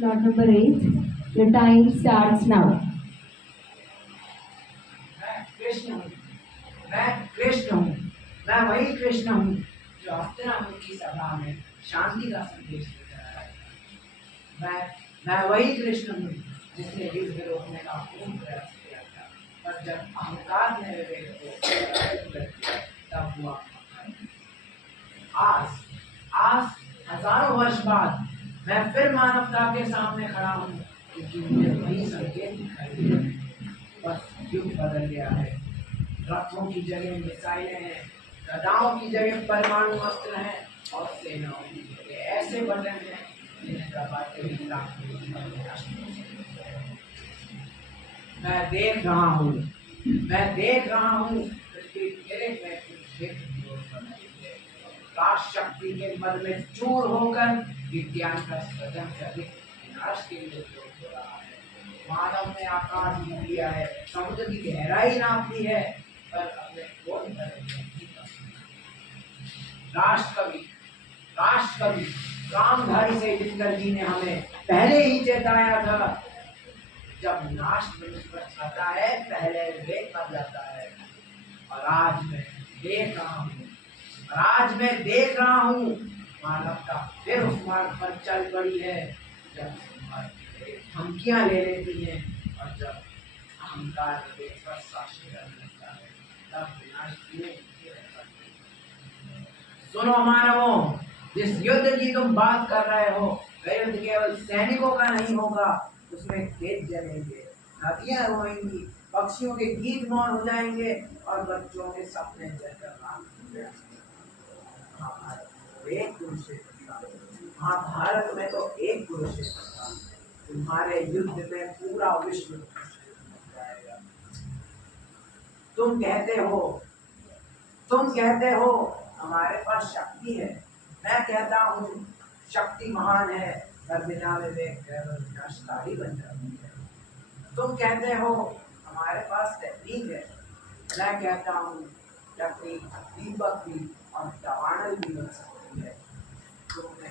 Slot number 8. Your time starts now. मैं कृष्ण हूँ, मैं कृष्ण हूँ, मैं वही कृष्ण हूँ जो हस्तिनापुर की सभा में शांति का संदेश लेकर आया था। मैं वही कृष्ण हूँ जिसने युद्ध रोकने का पूर्ण प्रयास किया था, पर जब अहंकार ने विवेक को पराजित कर दिया तब हुआ। आज आज हजारों वर्ष बाद मैं फिर मानवता के सामने खड़ा हूँ, क्योंकि मुझे वही संकेत दिखाई दे रहे हैं। बस युग बदल गया है। रथों की जगह मिसाइलें हैं, गदाओं की जगह परमाणु अस्त्र हैं और सेनाओं की जगह ऐसे बटन हैं जिन्हें दबाते ही लाखों मैं देख रहा हूँ, मैं देख रहा हूँ काश शक्ति के मद में चूर होकर विज्ञान का सृजन से अधिक विनाश के लिए उपयोग हो रहा है। मानव ने आकाश जीत लिया है, समुद्र की गहराई नाप ली है, पर अपने बोध नहीं कर राष्ट्र कवि रामधारी से दिनकर जी ने हमें पहले ही चेताया था, जब नाश मनुष्य पर छाता है पहले विवेक मर जाता है। और आज मैं देख रहा हूँ मानवता फिर उस मार्ग पर चल पड़ी है जब धमकियां ले लेती हैं और जब अहंकार विवेक पर शासन करने लगता है, तब विनाश क्यों सुनो मानवों, जिस युद्ध की तुम बात कर रहे हो वह युद्ध केवल सैनिकों का नहीं होगा, उसमें खेत जलेंगे, नदियां रोएंगी, पक्षियों के गीत मौन हो जाएंगे और बच्चों के सपने जलकर महाभारत में तो एक कुरुक्षेत्र था, तुम्हारे युद्ध में पूरा विश्व जाएगा। तुम कहते हो हमारे पास शक्ति है, मैं कहता हूँ शक्ति महान है पर बिना विवेक केवल विनाशकारी बन जाती है। तुम कहते हो हमारे पास तकनीक है, मैं कहता हूँ तकनीक दीपक भी और दवानल भी बन सकती है। तुमने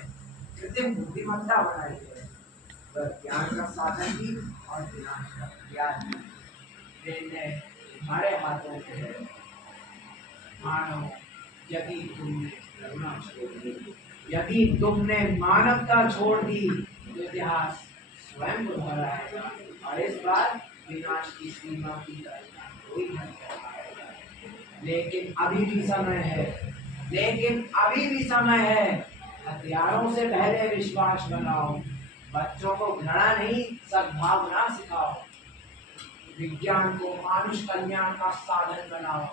कृत्रिम बुद्धिमत्ता बनाई है, पर ज्ञान का साधन भी और विनाश का ज्ञान भी निर्णय तुम्हारे हाथों में है। मानो यदि तुमने मानवता छोड़ दी तो इतिहास स्वयं को दोहराएगा और इस बार विनाश की सीमा की तरफ कोई नहीं कर पाएगा। लेकिन अभी भी समय है। हथियारों से पहले विश्वास बनाओ, बच्चों को घृणा नहीं सद्भावना सिखाओ, विज्ञान को मानुष कल्याण का साधन बनाओ,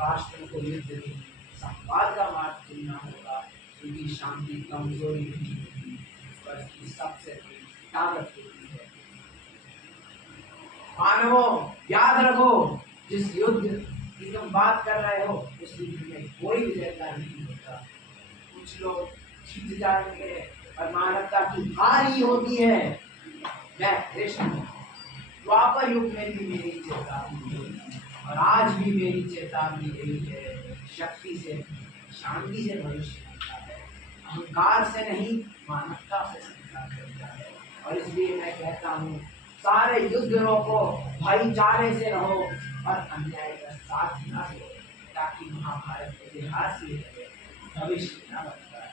राष्ट्र को युद्ध नहीं संवाद का मार्ग चुनना होगा, क्योंकि शांति कमजोरी नहीं होती बल्कि सबसे बड़ी ताकत होती है। मानवों, याद रखो, जिस युद्ध की तुम बात कर रहे हो उस युद्ध में कोई विजेता नहीं होता। कुछ लोग जीत जाएंगे और मानवता की हार ही होती है। मैं कृष्ण द्वापर युग में भी मेरी चेतावनी और आज भी मेरी चेतावनी यही है, शक्ति से शांति से भविष्य बनता है, अहंकार से नहीं मानवता से संसार करता है। और इसलिए मैं कहता हूँ सारे युद्ध रोको, भाईचारे से रहो और अन्याय का साथ न दो, ताकि महाभारत इतिहास ही रहे, भविष्य न बनता है।